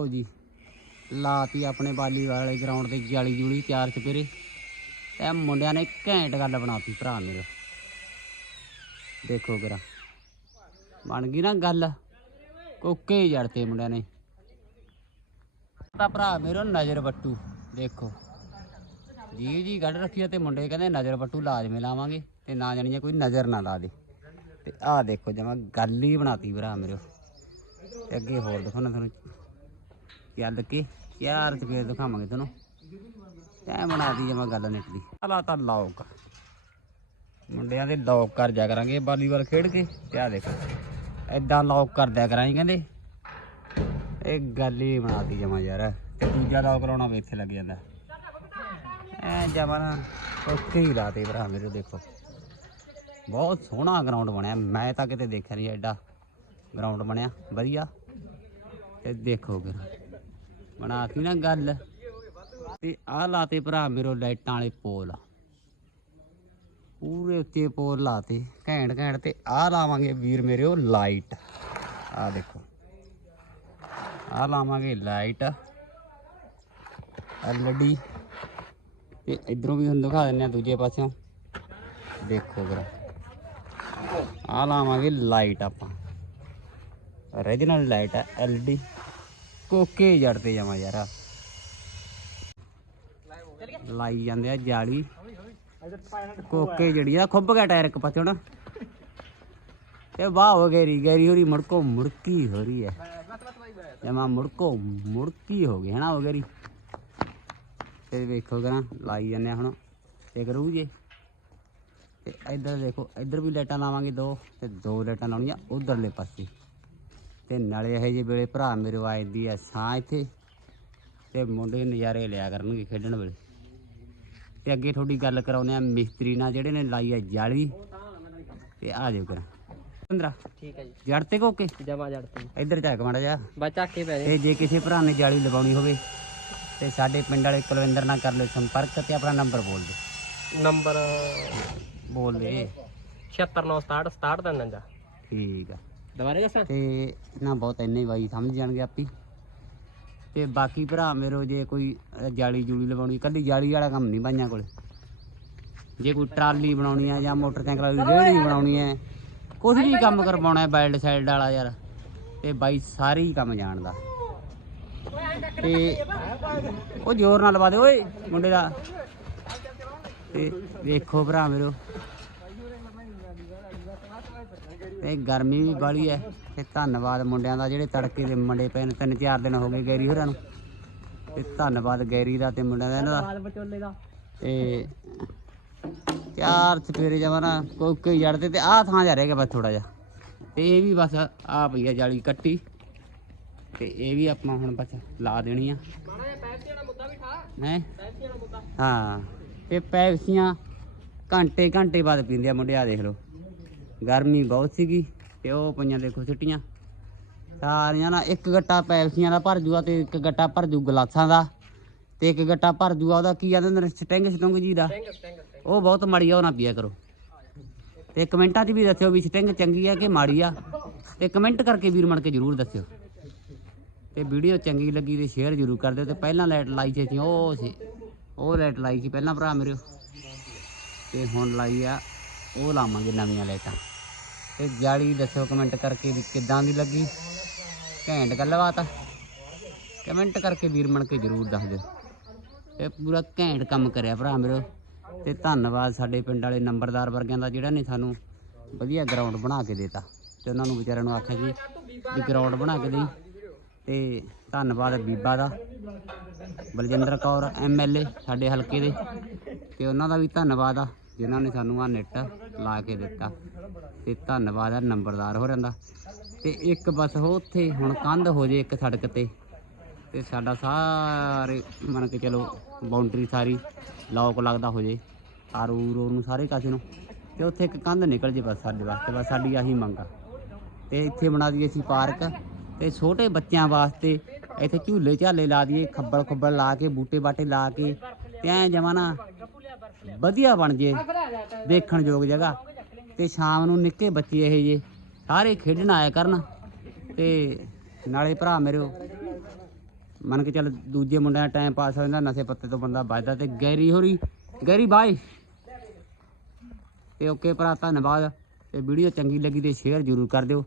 ਲਓ ਜੀ। ਲਾਤੀ ਆਪਣੇ ਬਾਲੀ ਵਾਲੇ ਗਰਾਊਂਡ ਤੇ ਜਾਲੀ ਜੂਲੀ ਤਿਆਰ ਚਪੇਰੇ ਤੇ ਮੁੰਡਿਆਂ ਨੇ ਘੈਂਟ ਗੱਲ ਬਣਾਤੀ ਭਰਾ ਮੇਰੇ। ਦੇਖੋ ਕਰਾ ਬਣ ਗਈ ਨਾ ਗੱਲ। ਕੋਕੇ ਹੀ ਜੜਤੇ ਮੁੰਡਿਆਂ ਨੇ। ਤਾਂ ਭਰਾ ਮੇਰੋ ਨਜ਼ਰ ਬੱਟੂ ਦੇਖੋ। ਜੀ ਜੀ ਗੱਡ ਰੱਖੀ ਤੇ ਮੁੰਡੇ ਕਹਿੰਦੇ ਨਜ਼ਰ ਬੱਟੂ ਲਾਜ਼ਮੀ ਲਾਵਾਂਗੇ ਤੇ ਨਾ ਜਾਣੀਏ ਕੋਈ ਨਜ਼ਰ ਨਾ ਲਾ ਦੇ। ਤੇ ਆਹ ਦੇਖੋ ਜਮਾ ਗੱਲ ਹੀ ਬਣਾਤੀ ਭਰਾ ਮੇਰੇ। ਤੇ ਅੱਗੇ ਹੋਰ ਦਿਖਾਉਣਾ ਤੁਹਾਨੂੰ। ਚੱਲ ਕੇ ਯਾਰ ਤੇ ਫੇਰ ਦਿਖਾਵਾਂਗੇ ਤੁਹਾਨੂੰ ਤੈਂ ਬਣਾਤੀ ਜਮਾ ਗੱਲ ਨਿੱਟ ਦੀ। ਹਲਾ ਤਾਂ ਲੌਕ। ਮੁੰਡਿਆਂ ਦੇ ਲੌਕ ਕਰ ਜਾ ਕਰਾਂਗੇ ਵਾਲੀਬਾਲ ਖੇਡ ਕੇ। ਤੇ ਆਹ ਦੇਖੋ। ਐਦਾਂ ਲੌਕ ਕਰ ਦਿਆ ਕਰਾਂਗੇ ਕਹਿੰਦੇ। ਇਹ ਗੱਲ ਹੀ ਬਣਾਤੀ ਜਮਾ ਯਾਰ। ਤੇ ਦੂਜਾ ਲੌਕ ਲਾਉਣਾ ਵੀ ਇੱਥੇ ਲੱਗ ਜਾਂਦਾ। ਐ ਜਮਾ ਨਾ ਓਕੇ ਹੀ ਲਾਤੇ ਭਰਾ ਮੇਰੇ, ਦੇਖੋ। ਬਹੁਤ ਸੋਹਣਾ ਗਰਾਊਂਡ ਬਣਿਆ। ਮੈਂ ਤਾਂ ਕਿਤੇ ਦੇਖਿਆ ਨਹੀਂ ਐਡਾ ਗਰਾਊਂਡ ਬਣਿਆ। ਵਧੀਆ। ਤੇ ਦੇਖੋ ਫਿਰ। ਬਣਾਤੀ ਨਾ ਗੱਲ। ਤੇ ਆਹ ਲਾਤੇ ਭਰਾ ਮੇਰੋ ਲਾਈਟਾਂ ਵਾਲੇ ਪੋਲ। ਪੂਰੇ ਉੱਚੇ ਪੋਲ ਲਾਤੇ, ਘੈਂਟ ਘੈਂਟ ਤੇ ਆਹ ਲਾਵਾਂਗੇ ਵੀਰ ਮੇਰੇ ਉਹ ਲਾਈਟ। ਆਹ ਦੇਖੋ। ਆਹ ਲਾਵਾਂਗੇ ਲਾਈਟ। ਐਲਡੀ ਤੇ ਇਧਰੋਂ ਵੀ ਹੁਣ ਦਿਖਾ ਦਿੰਨੇ ਆ ਦੂਜੇ ਪਾਸਿਓਂ। ਦੇਖੋ ਜਰਾ ਆਹ ਲਾਵਾਂਗੇ ਲਾਈਟ ਆਪਾਂ। ਓਰੀਜਨਲ ਲਾਈਟ ਹੈ ਐਲਡੀ ਕੋਕੇ ਜੜ ਤੇ ਜਾਵਾਂ ਯਾਰ। ਲਾਈ ਜਾਂਦੇ ਆ ਜਾਲੀ। ਕੋਕੇ ਜੜੀ ਆ, ਖੁੱਬ ਗਿਆ ਟਾਇਰ ਇੱਕ ਪਾਸੇ ਹੁਣ। ਤੇ ਵਾਹ ਹੋ ਗਈ ਗੈਰੀ ਹੋਰੀ ਮੁੜਕੋ ਮੁੜਕੀ ਹੋ ਰਹੀ ਹੈ ਜਮਾ ਮੁੜਕੋ ਮੁੜਕੀ ਹੋ ਗਈ ਹੈ ਨਾ ਹੋ ਗਈ ਤੇ ਵੇਖੋ ਕਰਾਂ, ਲਾਈ ਜਾਂਦੇ ਆ ਹੁਣ। ਤੇ ਕਰੂ ਜੇ। ਤੇ ਇੱਧਰ ਦੇਖੋ, ਇੱਧਰ ਵੀ ਲਾਈਟਾਂ ਲਾਵਾਂਗੇ ਦੋ, ਤੇ ਦੋ ਲਾਈਟਾਂ ਲਾਉਣੀਆਂ ਉਧਰਲੇ ਪਾਸੇ। ਤੇ ਨਾਲੇ ਇਹ ਜਿਹੇ ਵੇਲੇ ਭਰਾ ਮੇਰੇ ਆਏ ਦੀ ਆ ਸਾਂ ਇੱਥੇ ਤੇ ਮੁੰਡੇ ਨਜ਼ਾਰੇ ਲਿਆ ਕਰਨਗੇ ਖੇਡਣ ਵੇਲੇ। ਤੇ ਅੱਗੇ ਤੁਹਾਡੀ ਗੱਲ ਕਰਾਉਨੇ ਆ ਮਿਸਤਰੀ ਨਾਲ ਜਿਹੜੇ ਨੇ ਲਾਈ ਆ ਜਾਲੀ। ਤੇ ਆ ਜਾਓ ਕਰਾਂ 15 ਠੀਕ ਹੈ ਜੀ। ਜੜ ਤੇ ਕੋਕੇ ਜਮਾ ਜੜਤੀ ਇੱਧਰ ਝਾਕ ਮਾੜਾ ਜਾ ਬਚਾ ਕੇ ਪੈ ਤੇ ਜੇ ਕਿਸੇ ਭਰਾ ਨੇ ਜਾਲੀ ਲਵਾਉਣੀ ਹੋਵੇ ਤੇ ਸਾਡੇ ਪਿੰਡ ਵਾਲੇ ਕੁਲਵਿੰਦਰ ਨਾਲ ਕਰ ਲਿਓ ਸੰਪਰਕ ਤੇ ਆਪਣਾ ਨੰਬਰ ਬੋਲ ਦਿਓ। ਨੰਬਰ ਬੋਲ ਦੇ। 7697 67 ਠੀਕ ਆ। ਦੁਬਾਰੇ ਦੱਸਾਂ। ਤੇ ਨਾ ਬਹੁਤ ਇੰਨੇ ਹੀ ਬਾਈ ਸਮਝ ਜਾਣਗੇ ਆਪੀ। ਤੇ ਬਾਕੀ ਭਰਾ ਮੇਰੋ ਜੇ ਕੋਈ ਜਾਲੀ ਜੂਲੀ ਲਵਾਉਣੀ, ਕੱਲੀ ਜਾਲੀ ਵਾਲਾ ਕੰਮ ਨਹੀਂ ਬਾਈਆਂ ਕੋਲ। ਜੇ ਕੋਈ ਟਰਾਲੀ ਬਣਾਉਣੀ ਆ ਜਾਂ ਮੋਟਰਸਾਈਕਲ ਵਾਲੀ ਰੇਹੜੀ ਬਣਾਉਣੀ ਹੈ ਕੁਝ ਵੀ ਕੰਮ ਕਰਵਾਉਣਾ ਹੈ ਬੈਲਡ ਸਾਈਡ ਵਾਲਾ ਯਾਰ, ਤੇ ਬਾਈ ਸਾਰੇ ਹੀ ਕੰਮ ਜਾਣਦਾ। ਤੇ ਉਹ ਜ਼ੋਰ ਨਾਲ ਲਵਾ ਦੇ, ਓਏ ਮੁੰਡੇ ਦਾ। ਤੇ ਦੇਖੋ ਭਰਾ ਮੇਰੋ ਤੇ ਗਰਮੀ ਵੀ ਬਾਲੀ ਹੈ ਤੇ ਧੰਨਵਾਦ ਮੁੰਡਿਆਂ ਦਾ ਜਿਹੜੇ ਤੜਕੇ ਦੇ ਮੁੰਡੇ ਪਏ ਨੇ, ਤਿੰਨ ਚਾਰ ਦਿਨ ਹੋ ਗਏ ਗੈਰੀ ਹੋਰਾਂ ਨੂੰ। ਤੇ ਧੰਨਵਾਦ ਗੈਰੀ ਦਾ ਤੇ ਮੁੰਡਿਆਂ ਦਾ ਇਹਨਾਂ ਦਾ। ਬਚੋਲੇ ਦਾ ਤੇ ਚਾਰ ਚਪੇਰੇ ਜਵਾਨਾ ਕੋਕੇ ਜੜਦੇ ਤੇ ਆਹ ਥਾਂ ਜਾ ਰਹੇਗਾ ਬਸ ਥੋੜਾ ਜਿਹਾ। ਤੇ ਇਹ ਵੀ ਬਸ ਆ ਪਈ ਆ ਜਾਲੀ ਕੱਟੀ। ਤੇ ਇਹ ਵੀ ਆਪਾਂ ਹੁਣ ਬਸ ਲਾ ਦੇਣੀ ਆ। ਹੈ? ਹਾਂ। ਤੇ ਪੈਪਸੀਆਂ ਘੰਟੇ ਘੰਟੇ ਬਾਅਦ ਪੀਂਦੇ ਆ ਮੁੰਡੇ ਆ ਦੇਖ ਲਓ। ਗਰਮੀ ਬਹੁਤ ਸੀਗੀ, ਤੇ ਉਹ ਪਈਆਂ ਦੇਖੋ ਸਿੱਟੀਆਂ। ਸਾਰੀਆਂ ਨਾ ਇੱਕ ਗੱਟਾ ਪੈਪਸੀਆਂ ਦਾ ਭਰ ਜੂਆ ਤੇ ਇੱਕ ਗੱਟਾ ਭਰ ਜੂ ਗਲਾਸਾਂ ਦਾ। ਤੇ ਇੱਕ ਗੱਟਾ ਭਰ ਜੂਆ ਉਹਦਾ, ਕੀ ਕਹਿੰਦੇ ਨੇ, ਸਟਿੰਗ, ਸਟੁੰਗ ਜੀ ਦਾ। ਉਹ ਬਹੁਤ ਮਾੜੀ ਆ, ਉਹ ਨਾ ਪੀਆ ਕਰੋ। ਤੇ ਕਮੈਂਟਾਂ 'ਚ ਵੀ ਦੱਸਿਓ ਵੀ ਸਟਿੰਗ ਚੰਗੀ ਆ ਕਿ ਮਾੜੀ ਆ। ਤੇ ਕਮੈਂਟ ਕਰਕੇ ਵੀਰ ਮਣ ਕੇ ਜਰੂਰ ਦੱਸਿਓ। ਤੇ ਵੀਡੀਓ ਚੰਗੀ ਲੱਗੀ ਤੇ ਸ਼ੇਅਰ ਜਰੂਰ ਕਰ ਦਿਓ। ਤੇ ਪਹਿਲਾਂ ਲਾਈਟ ਲਾਈ ਸੀ ਅਸੀਂ, ਉਹ ਸੀ, ਉਹ ਲਾਈਟ ਲਾਈ ਸੀ। ਪਹਿਲਾਂ ਭਰਾ ਮੇਰੇ। ਤੇ ਹੁਣ ਲਾਈ ਆ, ਉਹ ਲਾਵਾਂਗੇ ਨਵੀਆਂ ਲਾਈਟਾਂ। ਤੇ ਜਾਲੀ ਦੱਸਿਓ ਕਮੈਂਟ ਕਰਕੇ ਵੀ ਕਿੱਦਾਂ ਦੀ ਲੱਗੀ। ਘੈਂਟ ਗੱਲਬਾਤ ਆ। ਕਮੈਂਟ ਕਰਕੇ ਵੀਰ ਬਣ ਕੇ ਜਰੂਰ ਦੱਸ ਦਿਓ। ਇਹ ਪੂਰਾ ਘੈਂਟ ਕੰਮ ਕਰਿਆ ਭਰਾ ਮੇਰੇ। ਤੇ ਧੰਨਵਾਦ ਸਾਡੇ ਪਿੰਡ ਵਾਲੇ ਨੰਬਰਦਾਰ ਵਰਗਿਆਂ ਦਾ ਜਿਹੜਾ ਨੇ ਸਾਨੂੰ ਵਧੀਆ ਗਰਾਊਂਡ ਬਣਾ ਕੇ ਦਿੱਤਾ। ਤੇ ਉਹਨਾਂ ਨੂੰ ਵਿਚਾਰਿਆਂ ਨੂੰ ਆਖਿਆ ਜੀ ਵੀ ਗਰਾਊਂਡ ਬਣਾ ਕੇ ਦੇਈ। ਤੇ ਧੰਨਵਾਦ ਬੀਬਾ ਦਾ। ਬਲਜਿੰਦਰ ਕੌਰ ਐਮਐਲਏ ਸਾਡੇ ਹਲਕੇ ਦੇ। ਤੇ ਉਹਨਾਂ ਦਾ ਵੀ ਧੰਨਵਾਦ ਆ, ਜਿਨ੍ਹਾਂ ਨੇ ਸਾਨੂੰ ਆ ਨੈਟ ਲਾ ਕੇ ਦਿੱਤਾ। ਤੇ ਧੰਨਵਾਦ ਆ, ਨੰਬਰਦਾਰ ਹੋਰਾਂ ਦਾ। ਤੇ ਇੱਕ ਬਸ ਹੋ ਉੱਥੇ ਹੁਣ ਕੰਧ ਹੋ ਜੇ ਇੱਕ ਸੜਕ ਤੇ। ਤੇ ਸਾਡਾ ਸਾਰੇ ਮੰਨ ਕੇ ਚਲੋ ਬਾਉਂਡਰੀ ਸਾਰੀ ਲੋਕ ਲੱਗਦਾ ਹੋ ਜੇ। ਆਰੂ ਰੋ ਨੂੰ ਸਾਰੇ ਕਾਸੇ ਨੂੰ। ਤੇ ਉੱਥੇ ਇੱਕ ਕੰਧ ਨਿਕਲ ਜੇ ਬਸ ਸਾਡੇ ਵਾਸਤੇ, ਬਸ ਸਾਡੀ ਆਹੀ ਮੰਗ ਆ। ਤੇ ਇੱਥੇ ਬਣਾ ਦਈਏ ਅਸੀਂ ਪਾਰਕ। ਤੇ ਛੋਟੇ ਬੱਚਿਆਂ ਵਾਸਤੇ ਇੱਥੇ ਝੂਲੇ ਝਾਲੇ ਲਾ ਦਈਏ, ਖੱਬਲ ਖੱਬਲ ਲਾ ਕੇ, ਬੂਟੇ ਬਾਟੇ ਲਾ ਕੇ। ਤੇ ਐ ਜਮਾ ਨਾ ਵਧੀਆ ਬਣ ਜੇ ਦੇਖਣ ਯੋਗ ਜਗ੍ਹਾ। ਤੇ ਸ਼ਾਮ ਨੂੰ ਨਿੱਕੇ ਬੱਚੇ ਇਹ ਜੇ ਸਾਰੇ ਖੇਡਣ ਆਇਆ ਕਰਨ ਤੇ ਨਾਲੇ ਭਰਾ ਮੇਰੇ ਮੰਨ ਕੇ ਚੱਲ ਦੂਜੇ ਮੁੰਡਿਆਂ ਦਾ ਟਾਈਮ ਪਾਸ ਹੋ ਜਾਂਦਾ ਨਸ਼ੇ ਪੱਤੇ ਤੋਂ ਬੰਦਾ ਬਚਦਾ ਤੇ ਗੈਰੀ ਹੋਰੀ ਗੈਰੀ ਬਾਈ। ਤੇ ਓਕੇ ਭਰਾ ਧੰਨਵਾਦ। ਤੇ ਵੀਡੀਓ ਚੰਗੀ ਲੱਗੀ ਤੇ ਸ਼ੇਅਰ ਜ਼ਰੂਰ ਕਰ ਦਿਓ।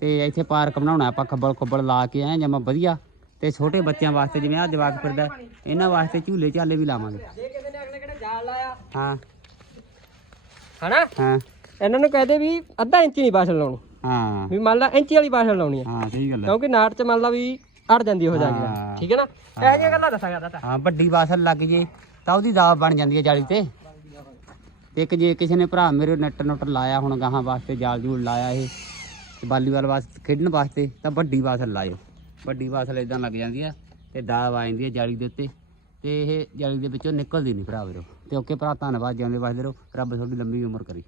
ਤੇ ਇੱਥੇ ਪਾਰਕ ਬਣਾਉਣਾ ਆਪਾਂ ਖੱਬਲ ਖੱਬਲ ਲਾ ਕੇ ਆਏ ਜਮਾ ਵਧੀਆ। ਤੇ ਛੋਟੇ ਬੱਚਿਆਂ ਵਾਸਤੇ ਜਿਵੇਂ ਆ ਜਵਾਕ ਫਿਰਦਾ ਇਹਨਾਂ ਵਾਸਤੇ ਝੂਲੇ ਝਾਲੇ ਵੀ ਲਾਵਾਂਗੇ। ਜੇ ਕਿਸੇ ਨੇ ਅਗਲੇ ਕਿਹੜੇ ਜਾਲ ਲਾਇਆ। ਹਾਂ। ਹਨਾ? ਹਾਂ। ਇਹਨਾਂ ਨੂੰ ਕਹਦੇ ਵੀ ਅੱਧਾ ਇੰਚੀ ਨਹੀਂ ਬਾਸ਼ਲ ਲਾਉਣੀ। ਹਾਂ। ਵੀ ਮੰਨ ਲਾ ਇੰਚੀ ਵਾਲੀ ਬਾਸ਼ਲ ਲਾਉਣੀ ਆ। ਹਾਂ ਸਹੀ ਗੱਲ ਹੈ ਕਿਉਂਕਿ ਨਾਟ ਚ ਮੰਨ ਲਾ ਵੀ ਅੜ ਜਾਂਦੀ ਹੋ ਜਾਂਦੀ ਹਾਂ। ਠੀਕ ਹੈ ਨਾ? ਇਹ ਜਿਹੀਆਂ ਗੱਲਾਂ ਦੱਸਾਂ ਕਰਦਾ ਤਾ ਹਾਂ ਵੱਡੀ ਬਾਸਲ ਲੱਗ ਜੇ ਤਾਂ ਉਹਦੀ ਦਾਬ ਬਣ ਜਾਂਦੀ ਹੈ ਜਾਲੀ ਤੇ। ਇੱਕ ਜੇ ਕਿਸੇ ਨੇ ਭਰਾ ਮੇਰੇ ਨੱਟ ਨੁੱਟ ਲਾਇਆ ਹੁਣ ਗਾਹਾਂ ਵਾਸਤੇ ਜਾਲ ਜੂਲ ਲਾਇਆ ਇਹ ਤੇ ਵਾਲੀਬਾਲ ਵਾਸਤੇ ਖੇਡਣ ਵਾਸਤੇ ਤਾਂ ਵੱਡੀ ਬਾਸਲ ਲਾਇਓ। ਵੱਡੀ ਬਾਸਲ ਇਦਾਂ ਲੱਗ ਜਾਂਦੀ ਆ ਤੇ ਦਾਬ ਆ ਜਾਂਦੀ ਹੈ ਜਾਲੀ ਦੇ ਉੱਤੇ। ਤੇ ਇਹ ਜਾਲੀ ਦੇ ਵਿੱਚੋਂ ਨਿਕਲਦੀ ਨਹੀਂ ਭਰਾ ਵੀਰੋ। ਤੇ ਓਕੇ ਭਰਾ ਧੰਨਵਾਦ ਜਿਉਂਦੇ ਵਸਦੇ ਰਹੋ। ਰੱਬ ਤੁਹਾਡੀ ਲੰਬੀ ਉਮਰ ਕਰੀ।